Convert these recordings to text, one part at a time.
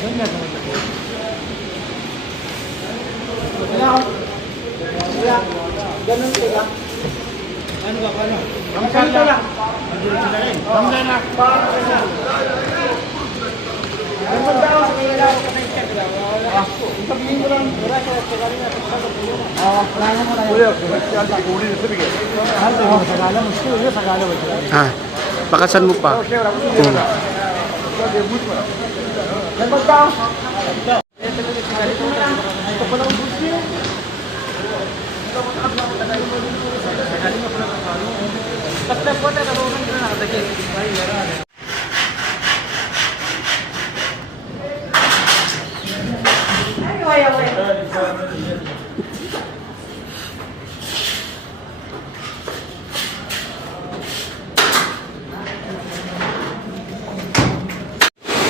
Ganyan naman ako. Wala. Wala. Ganun sila. Ano ba, paano? Kamsal lang. Kamsal lang. Ang magdawa sa kanya daw, kapag-check daw. Sabihin mo lang, wala siya, kailangan na pagkakot mo yun. Wala na mo na yun. Ah, bakasan mo pa.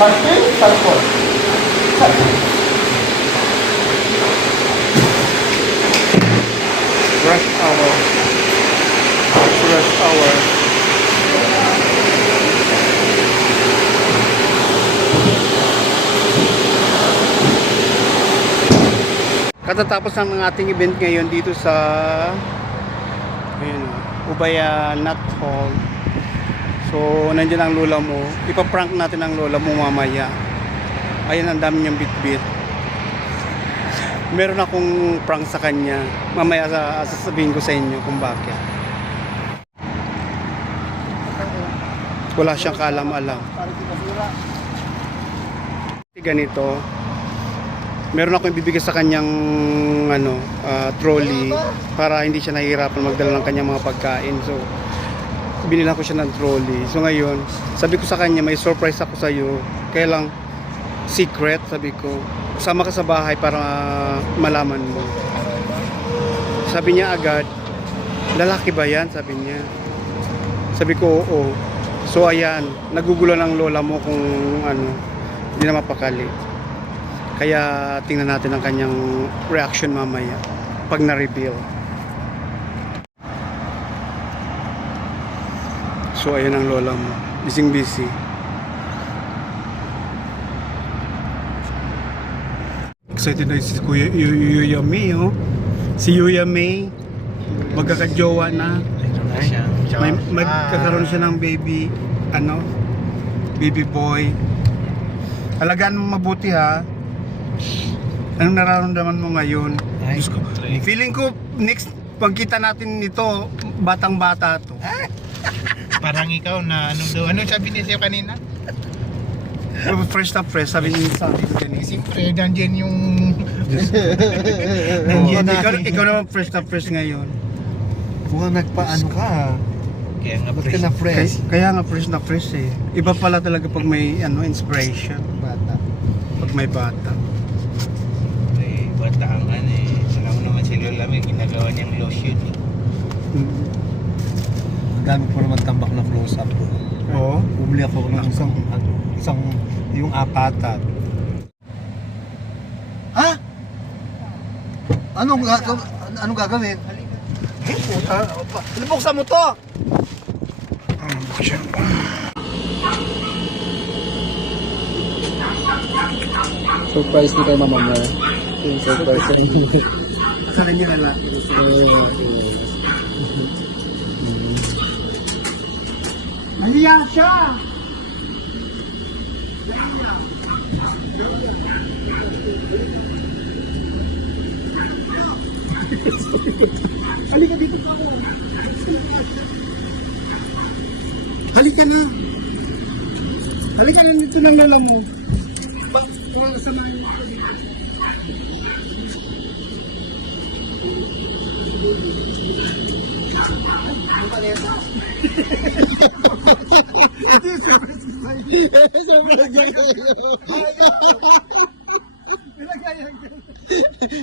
Pasti, telepon. Rush hour. Rush hour. Katatapos ng ating event ngayon dito sa ayun, Ubaya Nut Hall. So, nandiyan ang lola mo. Ipaprank natin ang lola mo mamaya. Ayan, ang dami niyang bitbit. Meron akong prank sa kanya. Mamaya sasabihin ko sa inyo kung bakit. Wala siyang kaalam-alam. Ganito. Meron akong ibibigay sa kanyang trolley para hindi siya nahihirapan magdala ng kanyang mga pagkain. So, binilang ko siya ng trolley. So ngayon, sabi ko sa kanya, may surprise ako sa iyo. Kaya lang secret, sabi ko. Sama ka sa bahay para malaman mo. Sabi niya agad, lalaki ba yan? Sabi niya. Sabi ko, oo. So ayan, nagugulo ng lola mo kung hindi na mapakali. Kaya tingnan natin ang kanyang reaction mamaya pag na-reveal. So ayan ang lola mo, busy. Excited na si Kuya Yuya May, oh. Si Yuya May magkakajowa na. Magkakaroon siya ng baby boy. Alagaan mo mabuti, ha. Anong nararamdaman mo ngayon? Diyos ko, feeling ko next pagkita natin nito, batang-bata to. Parang ikaw na ano sabi niya sa'yo kanina? Fresh na fresh, sabi niya sa akin kanina. Siyempre, nandyan yung... Ikaw naman fresh na fresh ngayon. Mukhang nagpaano ka, ha? Kaya nga Ba't ka na fresh? Kaya nga fresh na fresh eh. Iba pala talaga pag may inspiration. Bata. Pag may bata. Bata ang alam mo naman si Lola may ginagawa niyang lotion eh. Ang dami po naman tambak na close-up ko. Oo. Bumili ako ng isang yung apatan. Ha? Anong gagawin? Puta, buksan mo to! Surprise ni kay Mama mo. Yung surprise niya. Akala niya lalaki. Mahiya siya! Halika dito ako. Halika na. Halika na dito ng lala mo. Kung samahin mo ako dito.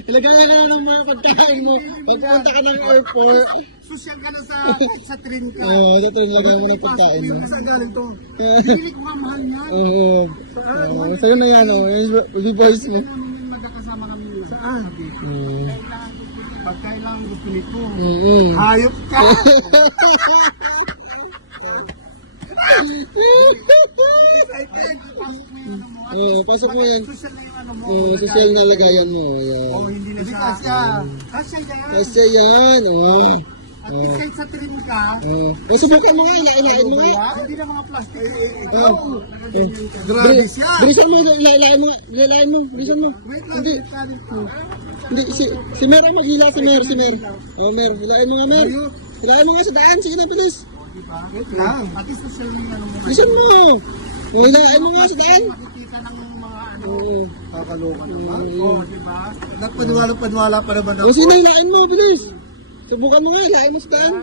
Ilagay ka na ng mga pagkain mo. Pagpunta ka ng airport. Social ka na sa train ka. Oo, sa train lagay mo ng pagkain mo. Saan galing to? Hindi ko nga mahal yan. Oo. Sa'yo na yan, Baby boys mo. Magkakasama kami yun. Saan? Pag kailangan gusto nito. Mm. Hayop ka! Pasok mo yan. Social na yung ano mo. Social na lagayan mo. Ayan. Hindi na siya. Kasya yan. Kasi yan. At least kahit sa trim ka, Subukan mo nga. Ilain mo nga. hindi na mga plastic. Grabe siya. Bilisan mo. Ilain mo. Ilain mo. Bilisan mo. Wait lang, Hindi. kanin ko. Hindi. Si Mer ang maghila. Si Mer. Mer. Ilain mo nga, Mer. Ilain mo nga sa daan. Sige na, bilis. Wait lang. At least social na yung ano mo. Bilisan mo. Ilain mo nga sa daan. Makikita ng mga ano. Kakaloka naman. Diba? Nagpaniwala pa naman ako. Sige na, ilain mo. Bilis. Subukan mo nga. Ilain mo sa daan.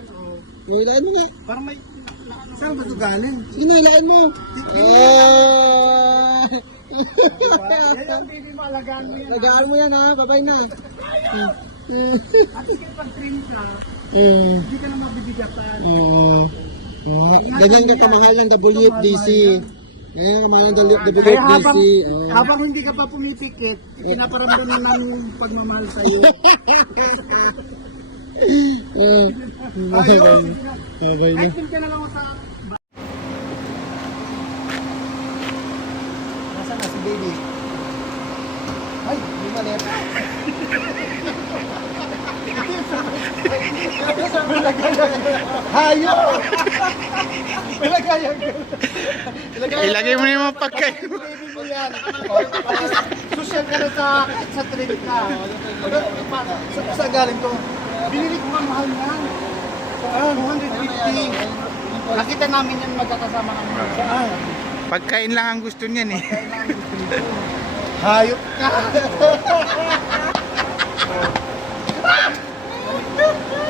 Ilain mo nga. Parang may... Saan ba ito galing? Sige na, ilain mo. Yan ang baby mo, alagaan mo yan. Tagaan mo yan ha. Babay na. At least kahit pag-trim ka, hindi ka na mabibigatan. Ganyan ka kamahal ng WFDC. Ganyan kamahal ng WFDC. Kaya habang hindi ka pa pumipikit, pinaparamdaman ng pagmamahal sa iyo. Ayaw. Babay na. Item ka na lang sa... Nasaan na si baby? Ay, may malit. Hayo! Ilagay mo na yung mga pagkain. Baby mo yan. Social ka na sa trip ka. Saan galing to? Binili ko ang mahal yan. Saan? 250. Nakita namin yan magkakasama ng mga. Saan? Pagkain lang ang gusto niyan eh. Hayop ka!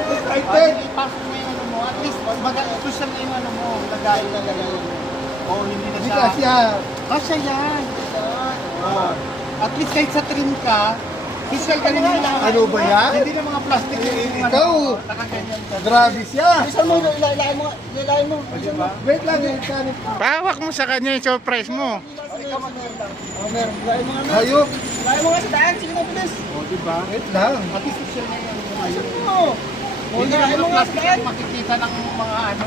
Excited! Ipasok mo yung ano mo. At least, social na yung ano mo. Lagayin na lagayin. Oo, hindi na siya. Kasya. Kasya yan. At least kahit sa trim ka, fiscal ka rin nila. Ano ba yan? Hindi na mga plastic. Ikaw! Nakaganyan ka. Grabe siya! Bisan mo, ilain mo. Ilain mo. Wait lang, kanin. Pahawak mo sa kanya yung surprise mo. Ikaw mag-ilain lang. Meron. Ilain mo nga na. Hayop! Ilain mo nga sa daan. Sige na, bilis. Diba? Wait lang. At least social na yan. Hindi na mga plastic makikita ng mga ano.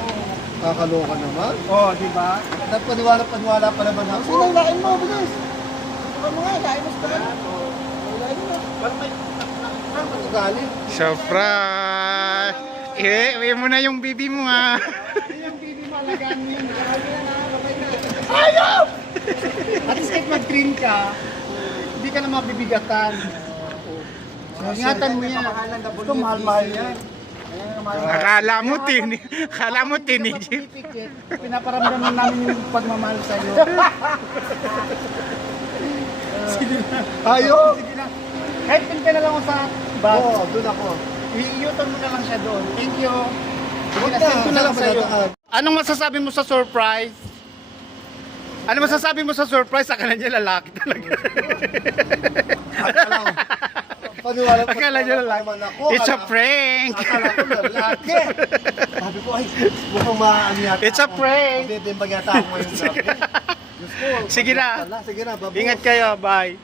Kakaloka naman. Oh, di ba? Nagpaniwala pa naman ako. Sige na, ilain mo. Bilis. Subukan mo nga. Ilain mo sa daan. Ilain mo. Parang may galing. Surprise! Iwi mo na yung bibi mo ha. Yung baby mo, alagaan mo yun. Ayaw! At least kahit mag-trim ka, hindi ka na mabibigatan. Ingatan mo yan. Ito, mahal-mahal yan. Akala mo tinigil. Pinaparamdaman namin yung pagmamahal sa iyo. Sige na. Ayaw! Sige na. Kahit pin ka na lang ako sa bus. Oo, doon ako. I-u-turn mo na lang siya doon. Thank you. Sige na, send ko na lang sa iyo. Anong masasabi mo sa surprise? Ano masasabi mo sa surprise? Akala niya lalaki talaga. Akala niya lalaki. It's a prank. Akala ko lalaki. Sabi ko, ay, mukhang maano yata. It's a prank. Bebembag yata ako ngayong gabi. Diyos ko. Sige na. Sige na, babos. Ingat kayo. Bye.